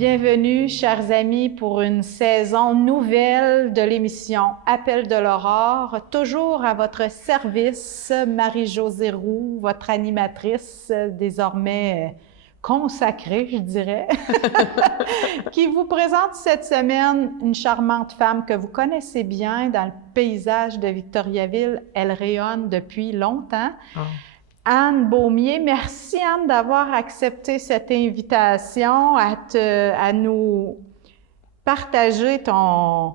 Bienvenue, chers amis, pour une saison nouvelle de l'émission Appel de l'aurore. Toujours à votre service, Marie-Josée Roux, votre animatrice, désormais consacrée, je dirais, qui vous présente cette semaine une charmante femme que vous connaissez bien dans le paysage de Victoriaville. Elle rayonne depuis longtemps. Oh. Anne Beaumier, merci Anne d'avoir accepté cette invitation à nous partager ton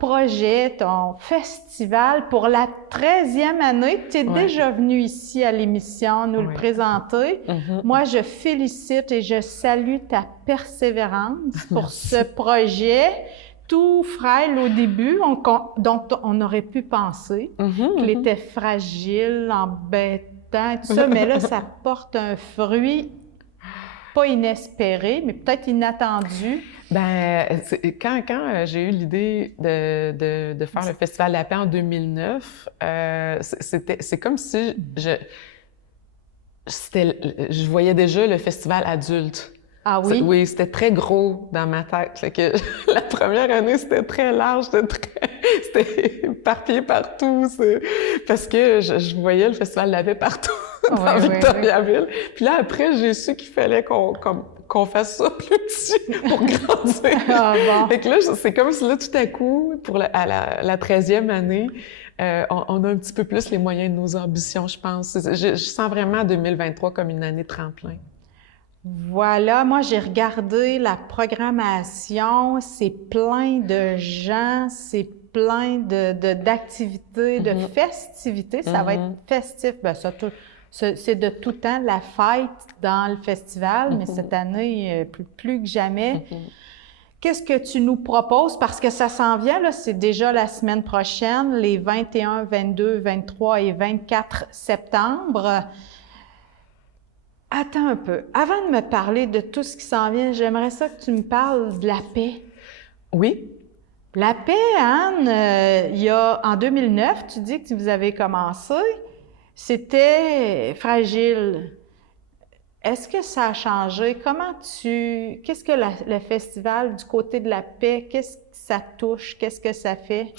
projet, ton festival pour la 13e année. Tu es déjà venue ici à l'émission nous le présenter. Moi, je félicite et je salue ta persévérance pour ce projet tout frêle au début, dont on aurait pu penser qu'il était fragile, embêtant, tout ça, mais là, ça porte un fruit pas inespéré, mais peut-être inattendu. Bien, quand j'ai eu l'idée de faire le Festival de la paix en 2009, c'est comme si je voyais déjà le festival adulte. Ah oui? Oui, c'était très gros dans ma tête. Fait que la première année, c'était très large, c'était éparpillé partout. Parce que je voyais le Festival de la paix partout dans Victoriaville. Oui. Puis là, après, j'ai su qu'il fallait qu'on fasse ça plus petit pour grandir. Ah bon. Fait que là, c'est comme si là, tout à coup, à la 13e année, on a un petit peu plus les moyens de nos ambitions, je pense. Je sens vraiment 2023 comme une année tremplin. Voilà, moi j'ai regardé la programmation, c'est plein de gens, c'est plein d'activités, de festivités, ça va être festif. Bien, c'est de tout temps la fête dans le festival, mais cette année, plus que jamais. Qu'est-ce que tu nous proposes? Parce que ça s'en vient, là, c'est déjà la semaine prochaine, les 21, 22, 23 et 24 septembre. Attends un peu. Avant de me parler de tout ce qui s'en vient, j'aimerais ça que tu me parles de la paix. Oui. La paix, Anne, en 2009, tu dis que vous avez commencé, c'était fragile. Est-ce que ça a changé? Qu'est-ce que le festival du côté de la paix, qu'est-ce que ça touche? Qu'est-ce que ça fait?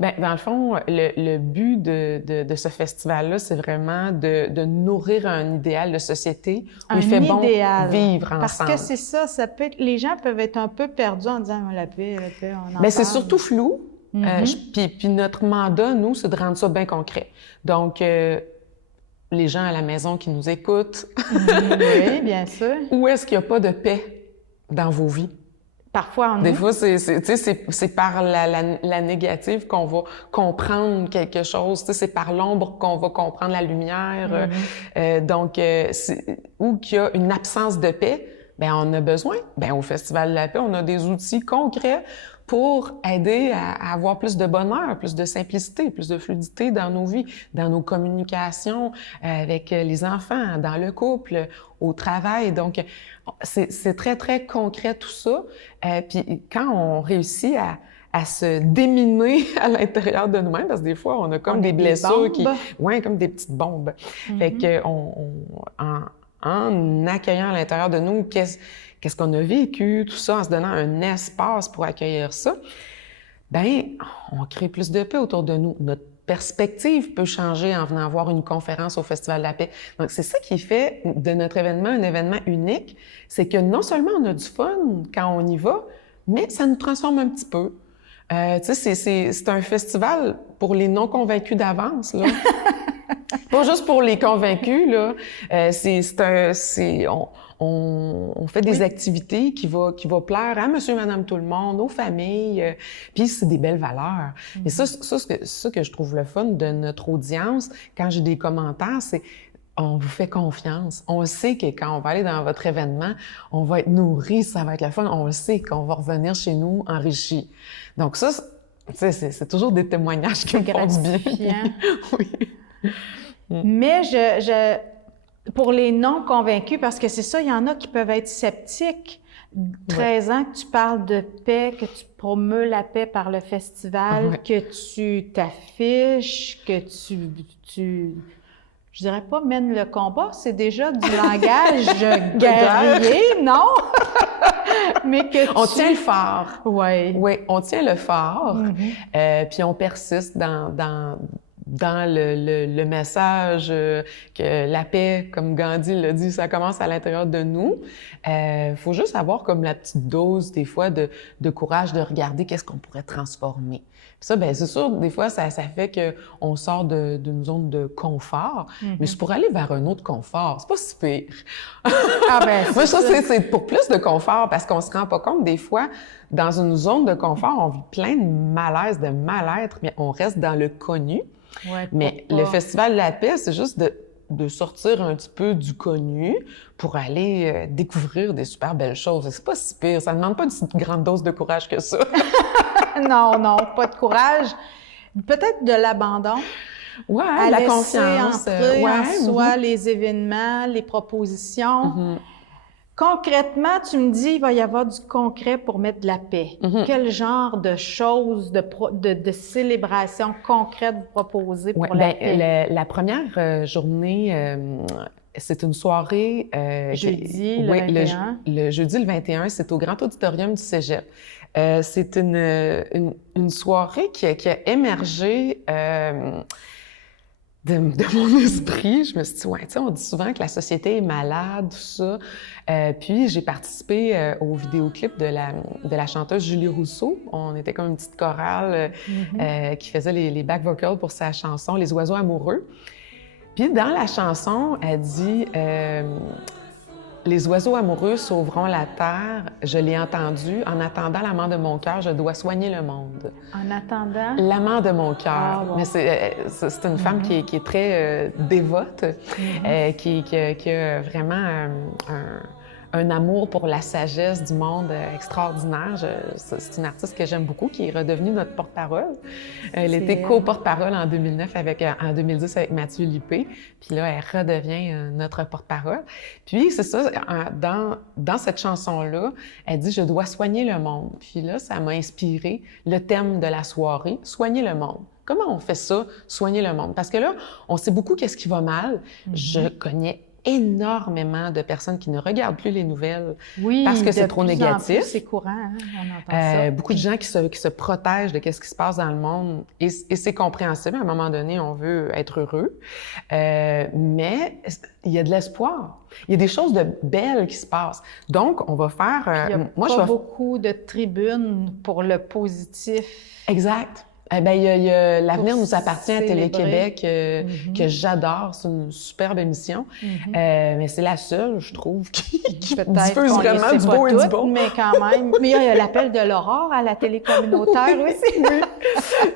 Bien, dans le fond, le but de ce festival-là, c'est vraiment de nourrir un idéal de société où il fait bon vivre ensemble. Parce que c'est ça, les gens peuvent être un peu perdus en disant la paix, on en Bien, c'est surtout flou. Puis notre mandat, nous, c'est de rendre ça bien concret. Donc, les gens à la maison qui nous écoutent. Oui, bien sûr. Où est-ce qu'il n'y a pas de paix dans vos vies? Parfois, Des fois, c'est par la négative qu'on va comprendre quelque chose. C'est par l'ombre qu'on va comprendre la lumière. Donc, où qu'il y a une absence de paix, bien, on a besoin. Bien, au Festival de la paix, on a des outils concrets pour aider à avoir plus de bonheur, plus de simplicité, plus de fluidité dans nos vies, dans nos communications avec les enfants, dans le couple, au travail. Donc, c'est très, très concret tout ça. Puis quand on réussit à se déminer à l'intérieur de nous-mêmes, parce que des fois, on a comme des blessures comme des petites bombes. Fait que en accueillant à l'intérieur de nous qu'est-ce qu'on a vécu, tout ça, en se donnant un espace pour accueillir ça, bien, on crée plus de paix autour de nous. Notre perspective peut changer en venant voir une conférence au Festival de la paix. Donc, c'est ça qui fait de notre événement un événement unique, c'est que non seulement on a du fun quand on y va, mais ça nous transforme un petit peu. Tu sais, c'est un festival pour les non-convaincus d'avance, là. Pas juste pour les convaincus, là. On fait des activités qui va plaire à monsieur, madame, tout le monde, aux familles, puis c'est des belles valeurs. Et ça que je trouve le fun de notre audience, quand j'ai des commentaires, c'est on vous fait confiance. On sait que quand on va aller dans votre événement, on va être nourri, ça va être le fun. On le sait qu'on va revenir chez nous enrichi. Donc ça, c'est toujours des témoignages qui me font du bien. Oui. Mais pour les non-convaincus, parce que c'est ça, il y en a qui peuvent être sceptiques. 13 ans que tu parles de paix, que tu promeus la paix par le festival, que tu t'affiches, que tu je dirais pas mènes le combat, c'est déjà du langage guerrier, non? Mais que On tient le phare. Oui. Oui, on tient le phare, puis on persiste dans le message que la paix, comme Gandhi l'a dit, ça commence à l'intérieur de nous. Faut juste avoir comme la petite dose, des fois, de courage de regarder qu'est-ce qu'on pourrait transformer. Puis ça, ben c'est sûr, des fois, ça fait qu'on sort d'une zone de confort, mais c'est pour aller vers un autre confort. C'est pas si pire. Ah ben, Moi, ça, c'est pour plus de confort, parce qu'on se rend pas compte, des fois, dans une zone de confort, on vit plein de malaise, de mal-être, mais on reste dans le connu. Ouais, Mais le Festival de la paix, c'est juste de sortir un petit peu du connu pour aller découvrir des super belles choses. C'est pas si pire, ça ne demande pas une grande dose de courage que ça. Non, pas de courage. Peut-être de l'abandon. Ouais, À la laisser confiance. entrer en soi les événements, les propositions. Concrètement, tu me dis, il va y avoir du concret pour mettre de la paix. Quel genre de choses, de célébrations concrètes vous proposez pour la paix? La première journée, c'est une soirée... Jeudi, le 21. Le jeudi, le 21, c'est au Grand Auditorium du Cégep. C'est une soirée qui a émergé... de mon esprit, je me suis dit, ouais, tu sais, on dit souvent que la société est malade, tout ça. Puis j'ai participé au vidéoclip de la chanteuse Julie Rousseau. On était comme une petite chorale qui faisait les back vocals pour sa chanson « Les oiseaux amoureux ». Puis dans la chanson, elle dit les oiseaux amoureux sauveront la terre, je l'ai entendu. En attendant l'amant de mon cœur, je dois soigner le monde. En attendant? L'amant de mon cœur. Ah, bon. Mais c'est une femme qui est très dévote, qui a vraiment un amour pour la sagesse du monde extraordinaire. C'est une artiste que j'aime beaucoup, qui est redevenue notre porte-parole. Elle était co-porte-parole en 2009 en 2010 avec Mathieu Lippé. Puis là, elle redevient notre porte-parole. Puis c'est ça, dans cette chanson-là, elle dit « Je dois soigner le monde ». Puis là, ça m'a inspiré le thème de la soirée, « Soigner le monde ». Comment on fait ça, soigner le monde? Parce que là, on sait beaucoup qu'est-ce qui va mal. Je connais énormément de personnes qui ne regardent plus les nouvelles parce que c'est trop négatif. C'est courant, hein? On entend ça. Beaucoup de gens qui se protègent de ce qui se passe dans le monde et c'est compréhensible. À un moment donné, on veut être heureux, mais il y a de l'espoir. Il y a des choses de belles qui se passent. Donc, on va faire... il y a beaucoup de tribunes pour le positif. Exact. Il y a L'Avenir nous appartient à Télé-Québec, que j'adore. C'est une superbe émission. Mais c'est la seule, je trouve, qui diffuse vraiment du beau et du bon. Mais quand même. Mais il y a l'Appel de l'Aurore à la télé communautaire aussi.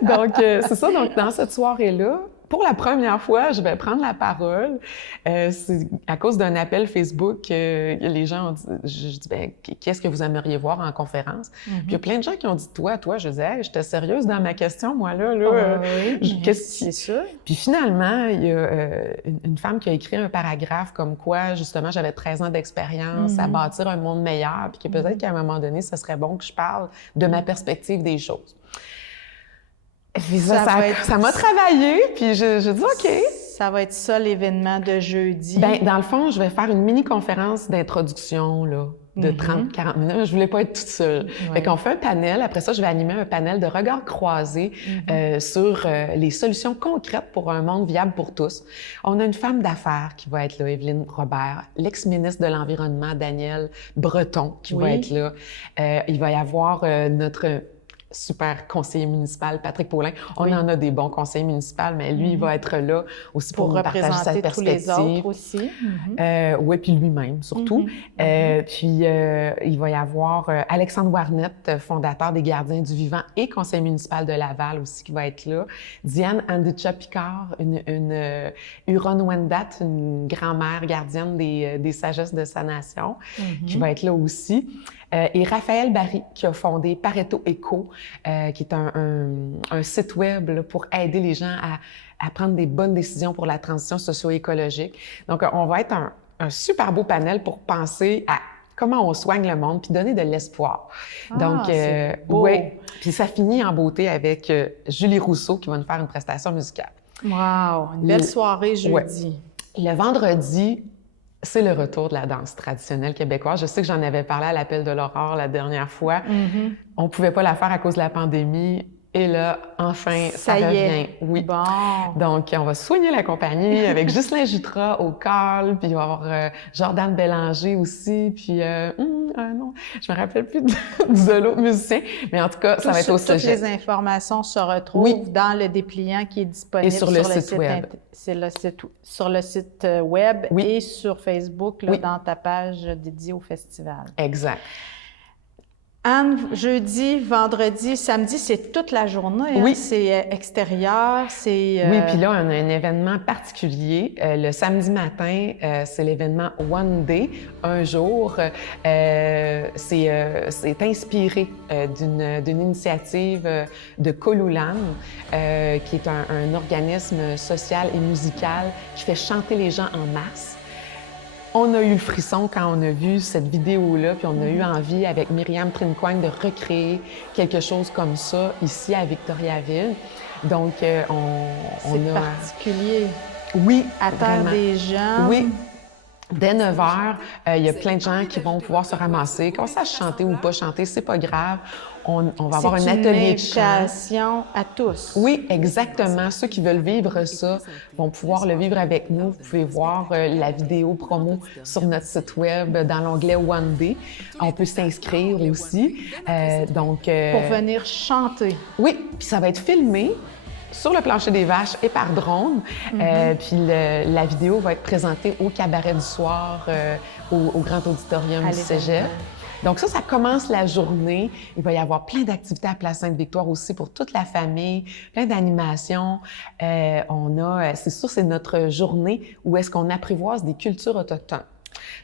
Donc, c'est ça. Donc, dans cette soirée-là, pour la première fois, je vais prendre la parole. C'est à cause d'un appel Facebook, les gens ont dit, je dis, ben, qu'est-ce que vous aimeriez voir en conférence? Puis il y a plein de gens qui ont dit, toi, je disais, hey, j'étais sérieuse dans ma question, moi, là. C'est ça. Puis finalement, il y a une femme qui a écrit un paragraphe comme quoi, justement, j'avais 13 ans d'expérience à bâtir un monde meilleur, puis que peut-être qu'à un moment donné, ce serait bon que je parle de ma perspective des choses. Puis ça m'a travaillé, puis je dis OK. Ça va être ça l'événement de jeudi. Ben dans le fond, je vais faire une mini-conférence d'introduction là, de 30-40 minutes. Je voulais pas être toute seule. Fait qu'on fait un panel. Après ça, je vais animer un panel de regards croisés sur les solutions concrètes pour un monde viable pour tous. On a une femme d'affaires qui va être là, Évelyne Robert, l'ex-ministre de l'Environnement, Daniel Breton, qui va être là. Il va y avoir notre super conseiller municipal, Patrick Paulin. On en a des bons conseillers municipaux, mais lui, il va être là aussi pour nous partager sa perspective. Tous les autres aussi. Oui, puis lui-même, surtout. Puis, il va y avoir Alexandre Warnett, fondateur des Gardiens du Vivant et conseiller municipal de Laval aussi, qui va être là. Diane Andicha-Picard, une Huron-Wendat, une grand-mère gardienne des sagesses de sa nation, qui va être là aussi. Et Raphaël Barry, qui a fondé Pareto Eco, qui est un site web là, pour aider les gens à prendre des bonnes décisions pour la transition socio-écologique. Donc, on va être un super beau panel pour penser à comment on soigne le monde puis donner de l'espoir. Donc, oui. Puis ça finit en beauté avec Julie Rousseau qui va nous faire une prestation musicale. Wow! Une belle soirée jeudi. Ouais. Le vendredi, C'est le retour de la danse traditionnelle québécoise. Je sais que j'en avais parlé à l'Appel de l'Aurore la dernière fois. On pouvait pas la faire à cause de la pandémie. Et là, enfin, ça revient. Oui. Bon. Donc, on va soigner la compagnie avec Ghislain Jutras au call, puis il va y avoir Jordan Bélanger aussi, puis non, je me rappelle plus de l'autre musicien, mais en tout cas, ça va être au Toutes Cégep. les informations se retrouvent dans le dépliant qui est disponible sur le site web. Sur le site web Oui. et sur Facebook, là, dans ta page dédiée au festival. Exact. Anne, jeudi, vendredi, samedi, c'est toute la journée. Oui. Hein? C'est extérieur, c'est... Oui, puis là, on a un événement particulier. Le samedi matin, c'est l'événement One Day, un jour. C'est inspiré d'une initiative de Kolulan, qui est un organisme social et musical qui fait chanter les gens en masse. On a eu le frisson quand on a vu cette vidéo-là, puis on a eu envie, avec Myriam Trinquang, de recréer quelque chose comme ça ici à Victoriaville. Donc, on C'est a... particulier. Oui, À terre vraiment. des gens. Oui. Dès 9 h, il y a plein de gens qui vont pouvoir se ramasser. Qu'on sache chanter ou pas chanter, c'est pas grave. On va avoir un atelier de chant. C'est une invitation à tous. Oui, exactement. Ceux qui veulent vivre ça vont pouvoir le vivre avec nous. Vous pouvez voir la vidéo promo sur notre site web dans l'onglet One Day. On peut s'inscrire aussi. Pour venir chanter. Oui, puis ça va être filmé sur le plancher des vaches et par drone. Puis la vidéo va être présentée au cabaret du soir, au grand auditorium du Cégep. Donc ça commence la journée. Il va y avoir plein d'activités à Place Sainte-Victoire aussi pour toute la famille, plein d'animations. C'est sûr, c'est notre journée où est-ce qu'on apprivoise des cultures autochtones.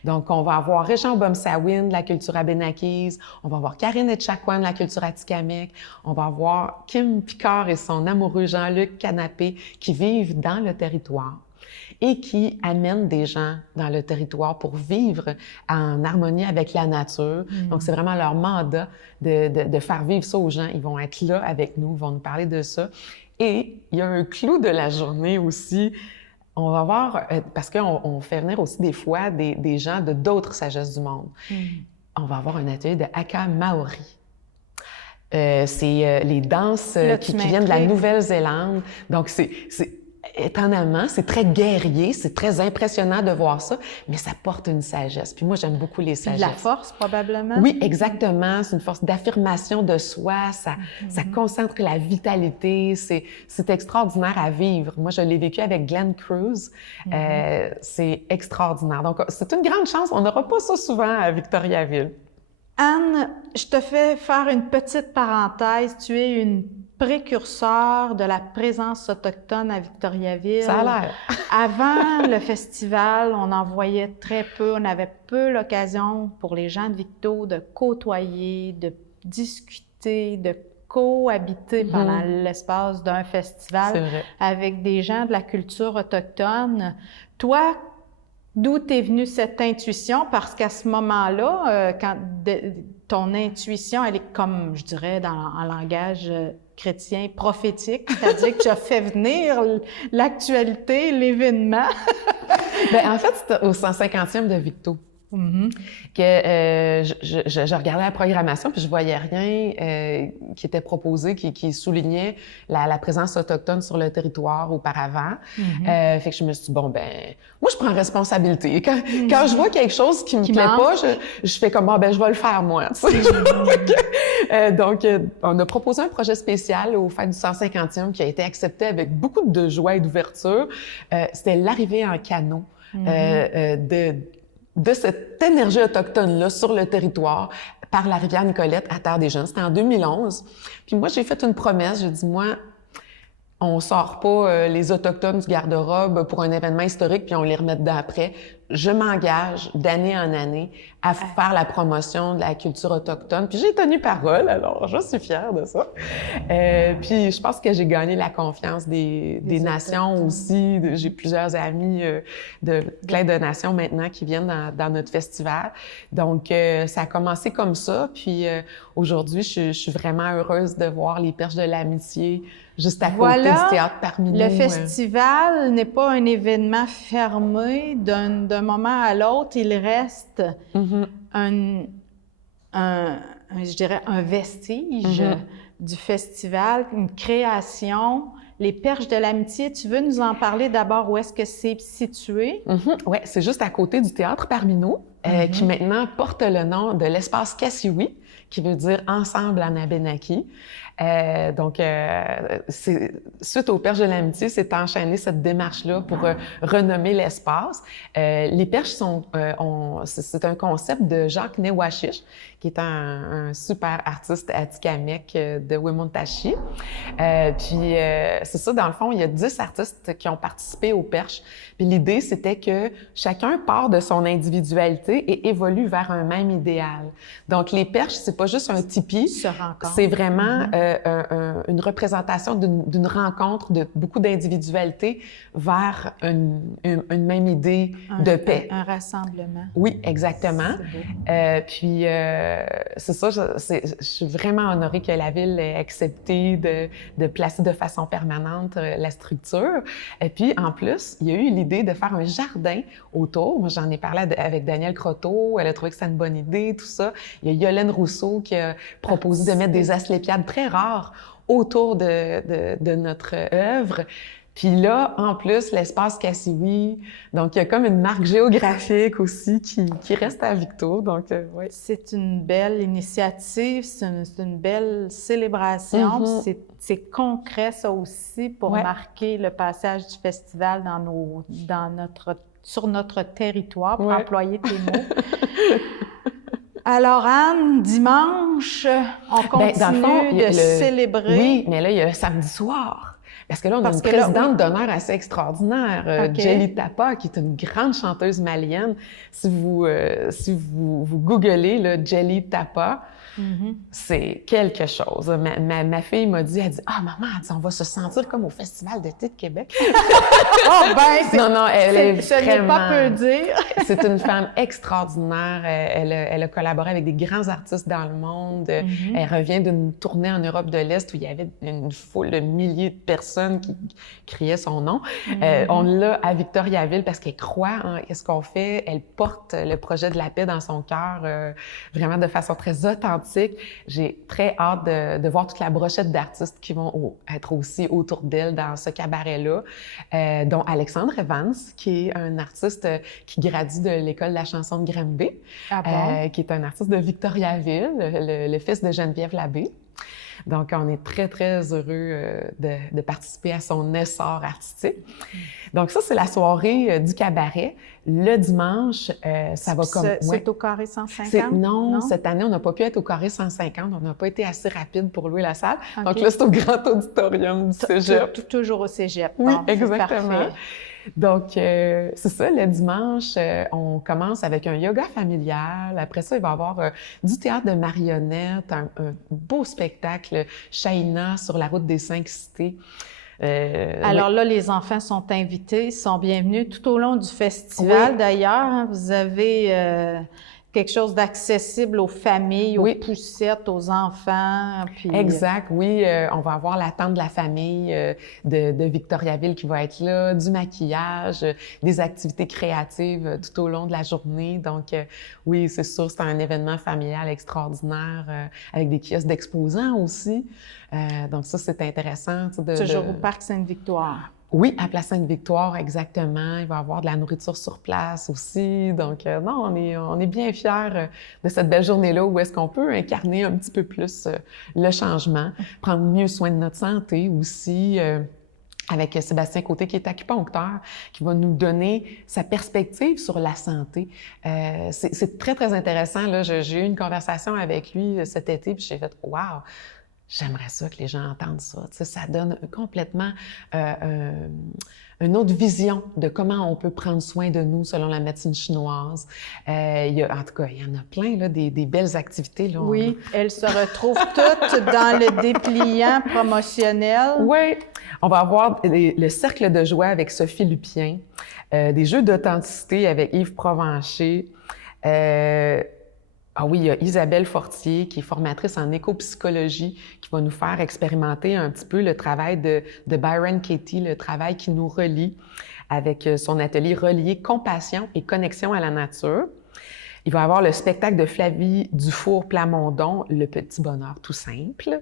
Donc, on va avoir Régent Bomsawin de la culture abénaquise, on va avoir Karine Etchakwan de la culture atikamekw, on va avoir Kim Picard et son amoureux Jean-Luc Canapé qui vivent dans le territoire et qui amènent des gens dans le territoire pour vivre en harmonie avec la nature. Donc, c'est vraiment leur mandat de faire vivre ça aux gens. Ils vont être là avec nous, ils vont nous parler de ça. Et il y a un clou de la journée aussi. On va voir, parce qu'on fait venir aussi des fois des gens de d'autres sagesses du monde. On va avoir un atelier de haka maori. C'est les danses qui viennent de la Nouvelle-Zélande. Donc, étonnamment, c'est très guerrier, c'est très impressionnant de voir ça, mais ça porte une sagesse. Puis moi, j'aime beaucoup les sagesses. De la force, probablement. Oui, exactement. C'est une force d'affirmation de soi. Ça concentre la vitalité. C'est extraordinaire à vivre. Moi, je l'ai vécu avec Glenn Cruz. C'est extraordinaire. Donc, c'est une grande chance. On n'aura pas ça souvent à Victoriaville. Anne, je te fais faire une petite parenthèse. Tu es une précurseur de la présence autochtone à Victoriaville. Ça a l'air. Avant le festival, on en voyait très peu. On avait peu l'occasion pour les gens de Victo de côtoyer, de discuter, de cohabiter pendant l'espace d'un festival avec des gens de la culture autochtone. Toi, d'où t'es venue cette intuition? Parce qu'à ce moment-là, ton intuition, elle est comme, je dirais, en langage chrétien prophétique, c'est-à-dire que tu as fait venir l'actualité, l'événement. Bien, en fait, c'était au 150e de Victo. Que je regardais la programmation puis je voyais rien qui était proposé, qui soulignait la présence autochtone sur le territoire auparavant. Fait que je me suis dit, bon, ben moi, je prends responsabilité. Quand je vois quelque chose qui me plaît pas, je fais comme, je vais le faire moi. Donc, on a proposé un projet spécial au Fêtes du 150e qui a été accepté avec beaucoup de joie et d'ouverture. C'était l'arrivée en canot de cette énergie autochtone-là sur le territoire par la rivière Nicolette à Terre-des-Jeunes. C'était en 2011. Puis moi, j'ai fait une promesse. J'ai dit, moi, on sort pas les Autochtones du garde-robe pour un événement historique puis on les remet dedans après. Je m'engage d'année en année à faire la promotion de la culture autochtone. Puis j'ai tenu parole, alors je suis fière de ça. Puis je pense que j'ai gagné la confiance des nations aussi. J'ai plusieurs amis de plein de nations maintenant qui viennent dans notre festival. Donc ça a commencé comme ça. Puis aujourd'hui, je suis vraiment heureuse de voir les Perches de l'Amitié juste à côté Voilà, du théâtre parmi nous. Le festival n'est pas un événement fermé. D'un moment à l'autre, il reste je dirais, un vestige du festival, une création. Les Perches de l'Amitié, tu veux nous en parler d'abord? Où est-ce que c'est situé? Oui, c'est juste à côté du théâtre parmi nous, qui maintenant porte le nom de l'espace Kassiwi, qui veut dire ensemble en Abénaki. Suite aux Perches de l'Amitié, c'est enchaîné cette démarche-là pour renommer l'espace. Les Perches c'est un concept de Jacques Newashish, qui est un super artiste atikamekw de Wemotaci. C'est ça, dans le fond, il y a 10 artistes qui ont participé aux Perches. Puis l'idée, c'était que chacun part de son individualité et évolue vers un même idéal. Donc, les Perches, c'est pas juste un tipi, c'est vraiment une représentation d'une rencontre de beaucoup d'individualités vers une même idée de paix. Un rassemblement. Oui, exactement. C'est ça, je suis vraiment honorée que la Ville ait accepté de placer de façon permanente la structure. Et puis, en plus, il y a eu l'idée de faire un jardin autour. Moi, j'en ai parlé avec Danielle Croteau. Elle a trouvé que c'était une bonne idée, tout ça. Il y a Yolène Rousseau qui a proposé de mettre des asclépiades très rares autour de notre œuvre. Puis là, en plus, l'espace Kassiwi, donc il y a comme une marque géographique aussi qui reste à Victo, donc oui. C'est une belle initiative, c'est une belle célébration, c'est concret ça aussi pour marquer le passage du festival sur notre territoire, pour employer tes mots. Alors, Anne, dimanche, on continue de célébrer. Oui, mais là, il y a le samedi soir. Parce que là, on a une présidente d'honneur assez extraordinaire, Jelly Tapa, qui est une grande chanteuse malienne. Si vous googlez là, Jelly Tapa, c'est quelque chose. Ma fille m'a dit, elle dit, maman, on va se sentir comme au Festival d'été de Québec. Non, elle est ce n'est pas peu dire. C'est une femme extraordinaire. Elle a collaboré avec des grands artistes dans le monde. Elle revient d'une tournée en Europe de l'Est où il y avait une foule de milliers de personnes qui criaient son nom. On l'a à Victoriaville parce qu'elle croit en ce qu'on fait. Elle porte le projet de la paix dans son cœur, vraiment de façon très authentique. J'ai très hâte de voir toute la brochette d'artistes qui vont être aussi autour d'elle dans ce cabaret-là, dont Alexandre Evans, qui est un artiste qui gradue de l'École de la chanson de Granby, qui est un artiste de Victoriaville, le fils de Geneviève Labbé. Donc, on est très, très heureux de participer à son essor artistique. Donc, ça, c'est la soirée du cabaret. Le dimanche, ça va comme... C'est au Carré 150? Non, cette année, on n'a pas pu être au Carré 150. On n'a pas été assez rapide pour louer la salle. Donc là, c'est au Grand Auditorium du Cégep. Toujours au Cégep. Oui, exactement. Donc, c'est ça, le dimanche, on commence avec un yoga familial. Après ça, il va y avoir du théâtre de marionnettes, un beau spectacle, Shaina sur la route des 5 cités. Alors là, les enfants sont invités, sont bienvenus tout au long du festival. D'ailleurs, vous avez quelque chose d'accessible aux familles, aux poussettes, aux enfants. Puis... Exact, oui. On va avoir la tante de la famille de Victoriaville qui va être là, du maquillage, des activités créatives tout au long de la journée. Donc, oui, c'est sûr, c'est un événement familial extraordinaire avec des kiosques d'exposants aussi. Donc ça, c'est intéressant. Toujours au Parc Sainte-Victoire. Oui, à Place Sainte-Victoire, exactement. Il va y avoir de la nourriture sur place aussi. Donc, non, on est bien fiers de cette belle journée-là où est-ce qu'on peut incarner un petit peu plus le changement, prendre mieux soin de notre santé aussi. Avec Sébastien Côté, qui est acupuncteur, qui va nous donner sa perspective sur la santé. C'est très, très intéressant. Là, j'ai eu une conversation avec lui cet été, puis j'ai fait « Wow! » J'aimerais ça que les gens entendent ça. Tu sais, ça donne complètement une autre vision de comment on peut prendre soin de nous selon la médecine chinoise. En tout cas, il y en a plein, là, des belles activités. Là, oui, elles se retrouvent toutes dans le dépliant promotionnel. Oui, on va avoir le cercle de joie avec Sophie Lupien, des jeux d'authenticité avec Yves Provencher, Ah oui, il y a Isabelle Fortier, qui est formatrice en écopsychologie, qui va nous faire expérimenter un petit peu le travail de Byron Katie, le travail qui nous relie avec son atelier Relier compassion et connexion à la nature. Il va y avoir le spectacle de Flavie Dufour-Plamondon, Le petit bonheur tout simple.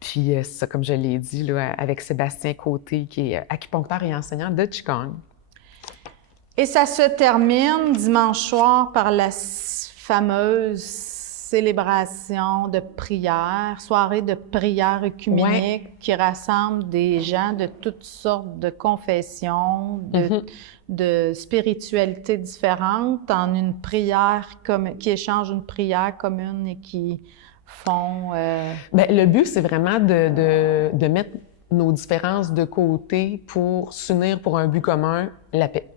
Puis ça, comme je l'ai dit, là, avec Sébastien Côté, qui est acupuncteur et enseignant de Qigong. Et ça se termine dimanche soir par la fameuse célébration de prière, soirée de prière œcuménique qui rassemble des gens de toutes sortes de confessions, de spiritualités différentes en une prière qui échangent une prière commune et qui font... Bien, le but, c'est vraiment de mettre nos différences de côté pour s'unir pour un but commun, la paix.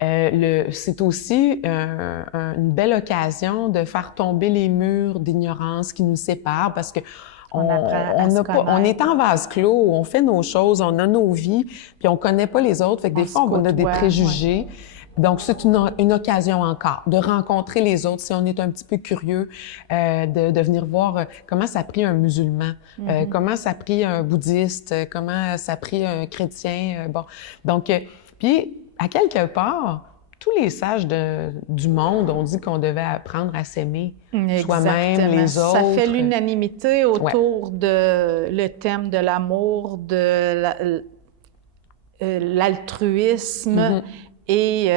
C'est aussi une belle occasion de faire tomber les murs d'ignorance qui nous séparent parce que on est en vase clos, on fait nos choses, on a nos vies, puis on connaît pas les autres. Fait que des fois, on a des préjugés. Ouais. Donc, c'est une occasion encore de rencontrer les autres si on est un petit peu curieux, de venir voir comment ça a pris un musulman, comment ça a pris un bouddhiste, comment ça a pris un chrétien. Bon, donc, puis à quelque part, tous les sages du monde ont dit qu'on devait apprendre à s'aimer soi-même, les autres. Ça fait l'unanimité autour de le thème de l'amour, de l'altruisme et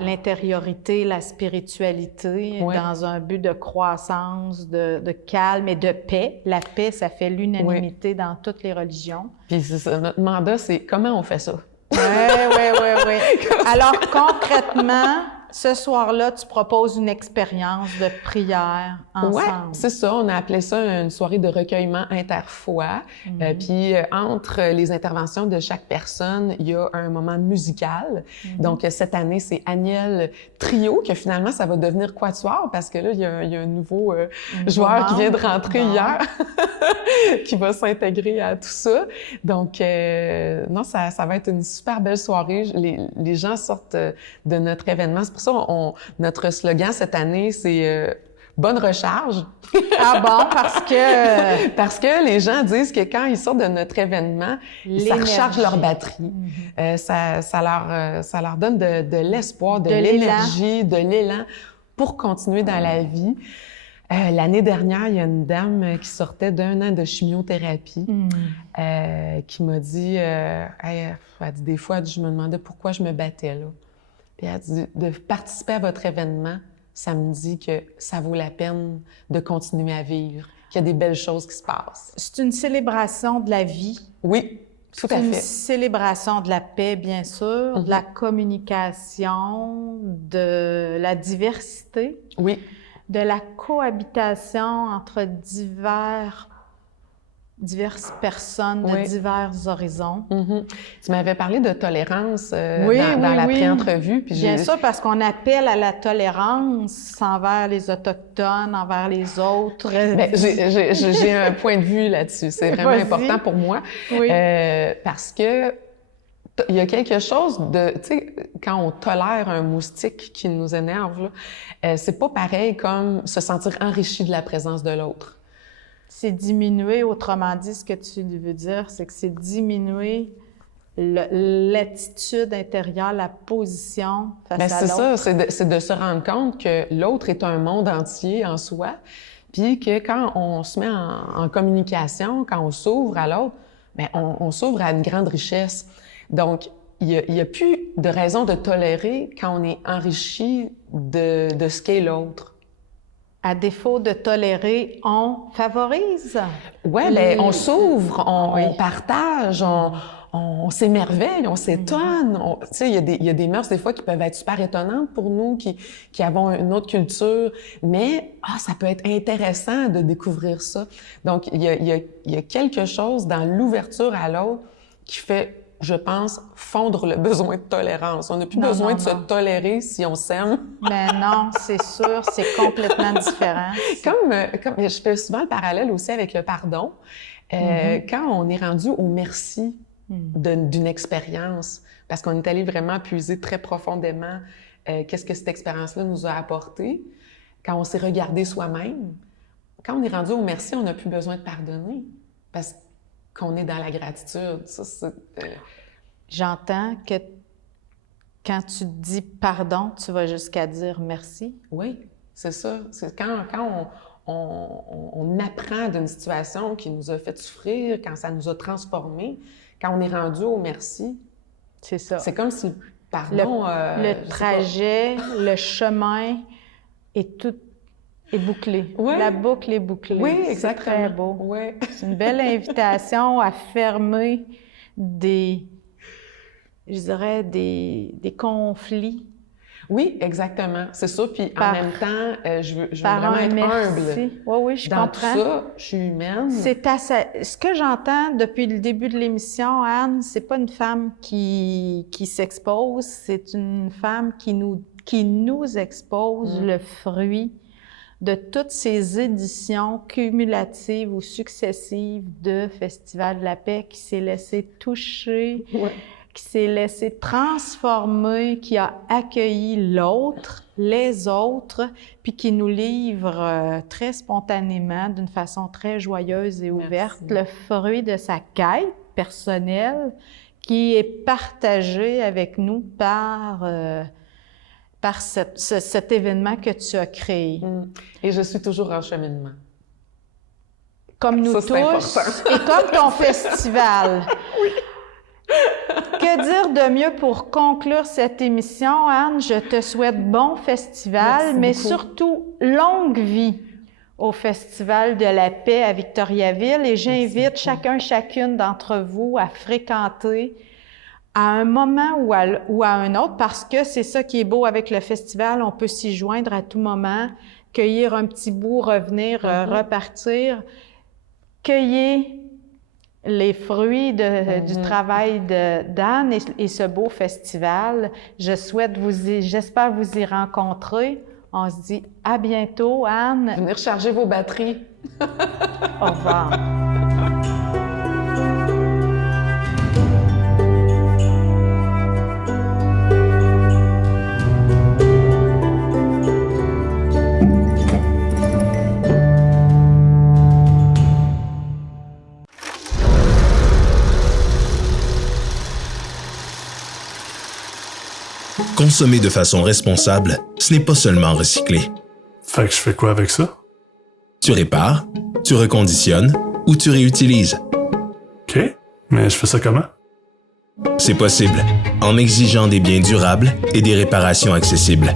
l'intériorité, la spiritualité, dans un but de croissance, de calme et de paix. La paix, ça fait l'unanimité dans toutes les religions. Puis c'est ça, notre mandat, c'est comment on fait ça? Oui. Alors, concrètement, ce soir-là, tu proposes une expérience de prière ensemble. Oui, c'est ça. On a appelé ça une soirée de recueillement interfoi. Puis, entre les interventions de chaque personne, il y a un moment musical. Donc, cette année, c'est Agnelle Trio, que finalement, ça va devenir quatuor parce que là, il y a un nouveau joueur qui vient de rentrer hier, qui va s'intégrer à tout ça. Donc, non, ça va être une super belle soirée. Les gens sortent de notre événement. C'est pour ça notre slogan cette année, c'est bonne recharge. Ah bon, parce que... Parce que les gens disent que quand ils sortent de notre événement, ça recharge leur batterie. Ça leur donne de l'espoir, de l'énergie, de l'élan pour continuer dans la vie. L'année dernière, il y a une dame qui sortait d'1 an de chimiothérapie qui m'a dit, elle dit, des fois, je me demandais pourquoi je me battais là. Puis elle dit, de participer à votre événement, ça me dit que ça vaut la peine de continuer à vivre, qu'il y a des belles choses qui se passent. C'est une célébration de la vie. Oui, tout à fait. C'est une célébration de la paix, bien sûr, de la communication, de la diversité. Oui. De la cohabitation entre diverses personnes de divers horizons. Tu m'avais parlé de tolérance dans la pré-entrevue. Puis bien sûr, parce qu'on appelle à la tolérance envers les Autochtones, envers les autres. Bien, j'ai un point de vue là-dessus. C'est vraiment important pour moi. Oui. Parce que il y a quelque chose de, tu sais, quand on tolère un moustique qui nous énerve, là, c'est pas pareil comme se sentir enrichi de la présence de l'autre. C'est diminuer, autrement dit, ce que tu veux dire, c'est que c'est diminuer l'attitude intérieure, la position face à l'autre. C'est ça, c'est de se rendre compte que l'autre est un monde entier en soi, puis que quand on se met en communication, quand on s'ouvre à l'autre, bien, on s'ouvre à une grande richesse. Donc, il y a plus de raison de tolérer quand on est enrichi de ce qu'est l'autre. À défaut de tolérer, on favorise. Oui, bien, on s'ouvre, on partage, on s'émerveille, on s'étonne. Tu sais, il y a des mœurs, des fois, qui peuvent être super étonnantes pour nous, qui avons une autre culture, mais ça peut être intéressant de découvrir ça. Donc, il y a quelque chose dans l'ouverture à l'autre qui fait, je pense, fondre le besoin de tolérance. On n'a plus besoin de se tolérer si on s'aime. Mais non, c'est sûr, c'est complètement différent. Comme je fais souvent le parallèle aussi avec le pardon. Quand on est rendu au merci d'une expérience, parce qu'on est allé vraiment puiser très profondément qu'est-ce que cette expérience-là nous a apporté, quand on s'est regardé soi-même, quand on est rendu au merci, on n'a plus besoin de pardonner parce qu'on est dans la gratitude. Ça, c'est... J'entends que quand tu dis pardon, tu vas jusqu'à dire merci. Oui, c'est ça. C'est quand on apprend d'une situation qui nous a fait souffrir, quand ça nous a transformés, quand on est rendu au merci. C'est ça. C'est comme si, pardon... Le trajet, le chemin est bouclé. Oui. La boucle est bouclée. Oui, exactement. C'est très beau. Oui. C'est une belle invitation à fermer des conflits. Oui, exactement. C'est ça. Puis en même temps, je veux vraiment être humble. Oui, je dans comprends. Tout ça, je suis humaine. Ce que j'entends depuis le début de l'émission, Anne, c'est pas une femme qui s'expose, c'est une femme qui nous expose le fruit de toutes ces éditions cumulatives ou successives de Festival de la paix qui s'est laissé toucher, qui s'est laissé transformer, qui a accueilli l'autre, les autres, puis qui nous livre très spontanément, d'une façon très joyeuse et ouverte, le fruit de sa quête personnelle qui est partagé avec nous par cet événement que tu as créé. Et je suis toujours en cheminement. Comme nous tous, et comme ton festival. Oui. Que dire de mieux pour conclure cette émission, Anne? Je te souhaite bon festival, mais surtout longue vie au Festival de la paix à Victoriaville. Et j'invite chacune d'entre vous à fréquenter à un moment ou à un autre, parce que c'est ça qui est beau avec le festival, on peut s'y joindre à tout moment, cueillir un petit bout, revenir, repartir, cueillir les fruits du travail d'Anne et ce beau festival. J'espère vous y rencontrer. On se dit à bientôt, Anne. Venez recharger vos batteries. Au revoir. Consommer de façon responsable, ce n'est pas seulement recycler. Fait que je fais quoi avec ça? Tu répares, tu reconditionnes ou tu réutilises. OK, mais je fais ça comment? C'est possible, en exigeant des biens durables et des réparations accessibles.